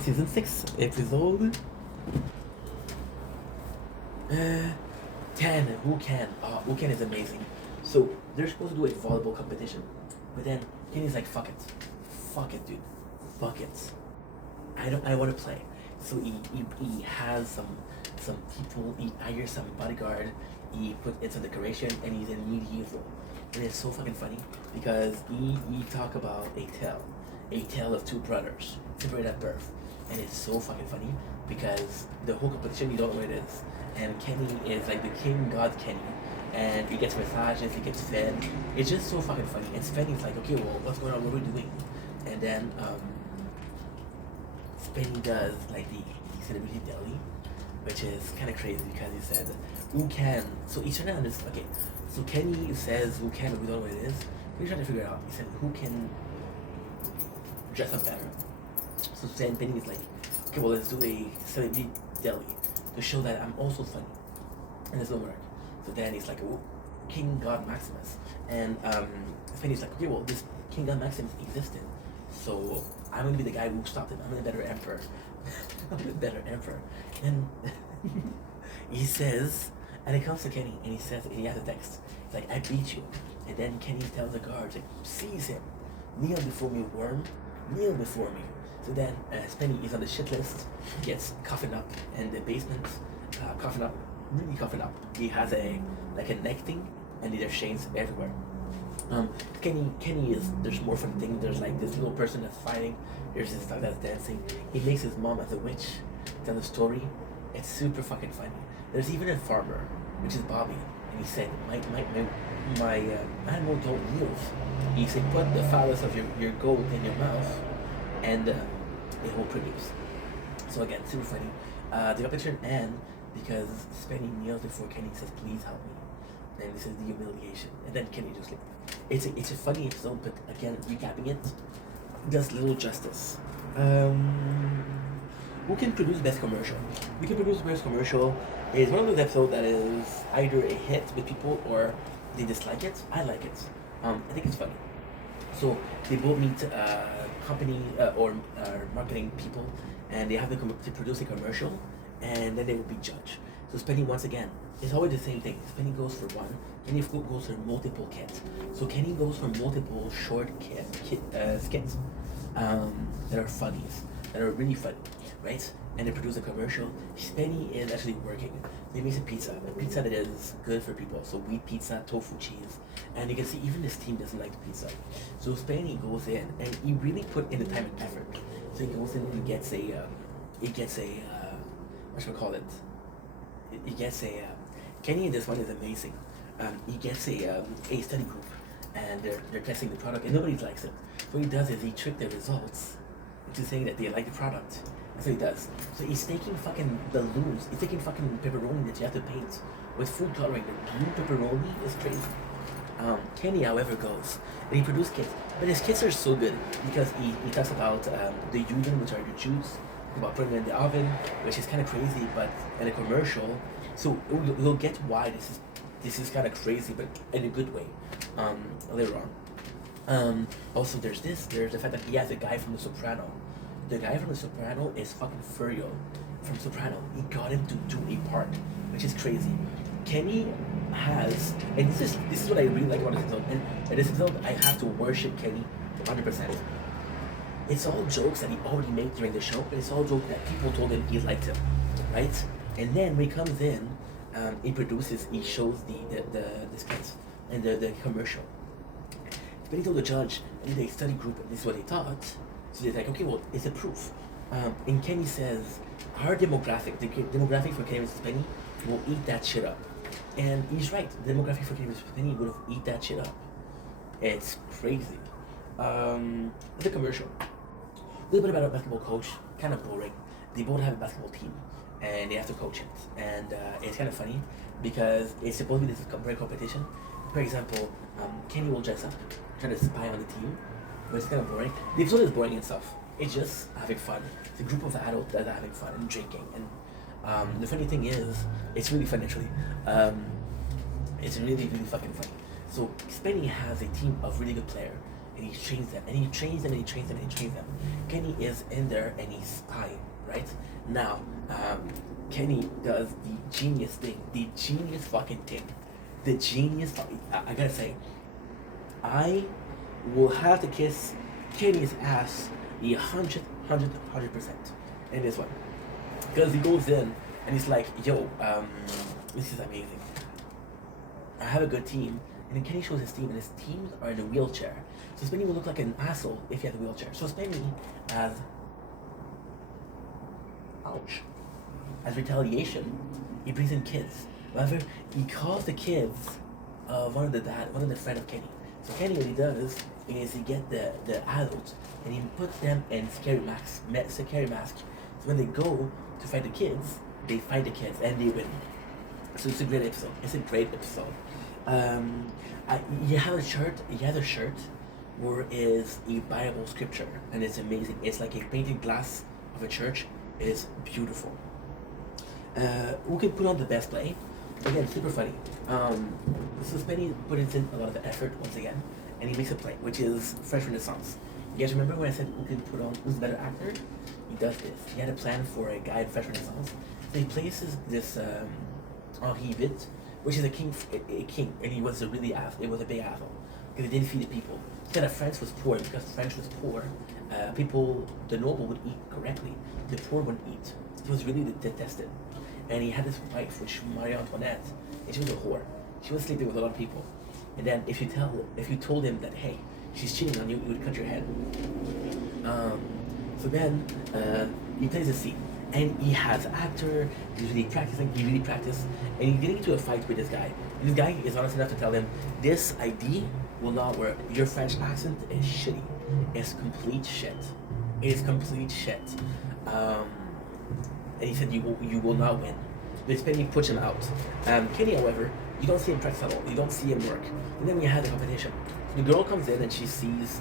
season 6, episode 10. Who can is amazing. So they're supposed to do a volleyball competition, but then Kenny's like, fuck it, dude, fuck it. I want to play. So he has some people. He hires some bodyguard. He put in some decoration, and he's in medieval. And it's so fucking funny because he talk about a tale of two brothers separated at birth, and it's so fucking funny because the whole competition you don't know what it is, and Kenny is like the king god Kenny, and he gets massages, he gets fed. It's just so fucking funny. And Spenny's like, okay, well, what's going on? What are we doing? And then Spenny does like the celebrity deli, which is kind of crazy because he said, who can? So he's trying to understand. Okay, so Kenny says, who can? We don't know what it is. He's trying to figure it out. He said, who can dress up better? So Penny is like, okay, well, let's do a celebrity deli to show that I'm also funny. And this will work. So then he's like, oh, King God Maximus. And Penny's like, okay, well, this King God Maximus existed. So I'm going to be the guy who stopped him. I'm the better emperor. I'm the better emperor. And he says, and it comes to Kenny, and he says, and he has a text. It's like, I beat you. And then Kenny tells the guards, like, seize him. Kneel before me, worm. Kneel before me. So then Spenny is on the shit list, gets coughed up in the basement, coughed up, really coughed up. He has a neck thing, and there's chains everywhere. Kenny is, there's more fun things. There's like this little person that's fighting. There's this dog that's dancing. He makes his mom as a witch tell the story. It's super fucking funny. There's even a farmer, which is Bobby, and he said, my animal don't yield. He said, put the phallus of your goat in your mouth, and it will produce. So again, super funny. The competition ends because Spenny kneels before Kenny, says, please help me. And this is the humiliation. And then Kenny just like, it's a funny episode, but again, recapping it, does little justice. Who can produce best commercial? We can produce best commercial is one of those episodes that is either a hit with people or they dislike it. I like it. I think it's funny. So they both meet company or marketing people, and they have to produce a commercial, and then they will be judged. So Spenny, once again, it's always the same thing. Spenny goes for one, Kenny goes for multiple kits. So Kenny goes for multiple short skits that are funnies, that are really funny, right? And they produce a commercial. Spenny is actually working. They make a pizza that is good for people. So wheat pizza, tofu cheese, and you can see even this team doesn't like the pizza. So Spenny goes in and he really put in the time and effort. So he goes in and he gets a what should we call it? He gets a Kenny in this one is amazing. He gets a study group, and they're testing the product, and nobody likes it. So what he does is he tricked the results into saying that they like the product. That's what he does. So he's taking fucking balloons. He's taking fucking pepperoni that you have to paint with food coloring. The blue pepperoni is crazy. Kenny, however, goes and he produced kits, but his kits are so good because he talks about the Juden, which are the Jews, about putting it in the oven, which is kind of crazy, but in a commercial. So you'll get why this is kind of crazy, but in a good way later on. Also, there's the fact that he has a guy from The Soprano. The guy from The Soprano is fucking Furio from Soprano. He got him to do a part, which is crazy. Kenny has, and this is what I really like about this episode. And in this episode, I have to worship Kenny 100%. It's all jokes that he already made during the show, and it's all jokes that people told him he liked him, right? And then when he comes in, he shows the skits and the commercial. But he told the judge and the study group, and this is what they thought. So they're like, okay, well, it's a proof. And Kenny says, our demographic, the demographic for Kenny vs. Penny will eat that shit up. And he's right. The demographic for Kenny vs. Penny would have eat that shit up. It's crazy. The commercial. A little bit about a basketball coach, kind of boring. They both have a basketball team, and they have to coach it. And it's kind of funny because it's supposed to be this great competition. For example, Kenny will dress up, try to spy on the team, but it's kind of boring. The episode is boring and stuff. It's just having fun. It's a group of adults that are having fun and drinking. And the funny thing is, it's really fun actually. It's really, really fucking funny. So Spenny has a team of really good players. and he trains them, and he trains them, and he trains them, and he trains them. Kenny is in there and he's spying, right? Now, Kenny does the genius thing, the genius fucking thing, the genius. I gotta say, I will have to kiss Kenny's ass the 100% in this one, because he goes in and he's like, "Yo, this is amazing. I have a good team." And then Kenny shows his team, and his teams are in a wheelchair. So Spenny will look like an asshole if he had a wheelchair. So Spenny, as ouch, as retaliation, he brings in kids. However, he calls the kids one of the friend of Kenny. So Kenny, what he does is he get the adults and he put them in scary masks. So when they go to fight the kids, they fight the kids and they win. So it's a great episode. It's a great episode. You have a shirt. He has a shirt where is a Bible scripture, and it's amazing. It's like a painted glass of a church. It is beautiful. Who can put on the best play? Again, super funny. So Spenny puts in a lot of effort once again, and he makes a play, which is French Renaissance. You guys remember when I said who can put on who's the better actor? He does this. He had a plan for a guy in French Renaissance. So he places this Henri VIII, which is a king, and he was a really it was a big asshole because he didn't feed the people. He said that France was poor, and because French was poor, people, the noble would eat correctly, the poor wouldn't eat. He was really detested. And he had this wife, which Marie Antoinette, and she was a whore. She was sleeping with a lot of people. And then if you told him that, hey, she's cheating on you, he would cut your head. So then he plays a scene, and he has an actor. He's really practicing. He really practiced, and he's getting into a fight with this guy. And this guy is honest enough to tell him, this ID will not work. Your French accent is shitty. It's complete shit. It is complete shit. And he said, you will not win. But Spenny pushed him out. Kenny, however, you don't see him practice at all. You don't see him work. And then we had the competition. The girl comes in and she sees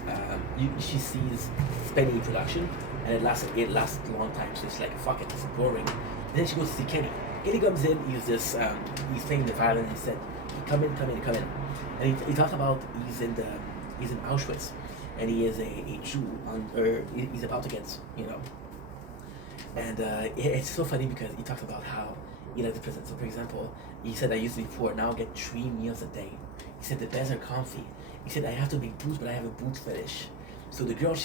Spenny in production, and it lasts a long time. So it's like, fuck it, it's boring. And then she goes to see Kenny. Kenny comes in. He's playing the violin. He said, come in. And he talks about he's in Auschwitz, and he is a Jew, or he's about to get, And it's so funny because he talks about how he likes the prison. So for example, he said, I used to be poor, now I get 3 meals a day. He said the beds are comfy. He said I have to make boots, but I have a boot fetish. So the girl,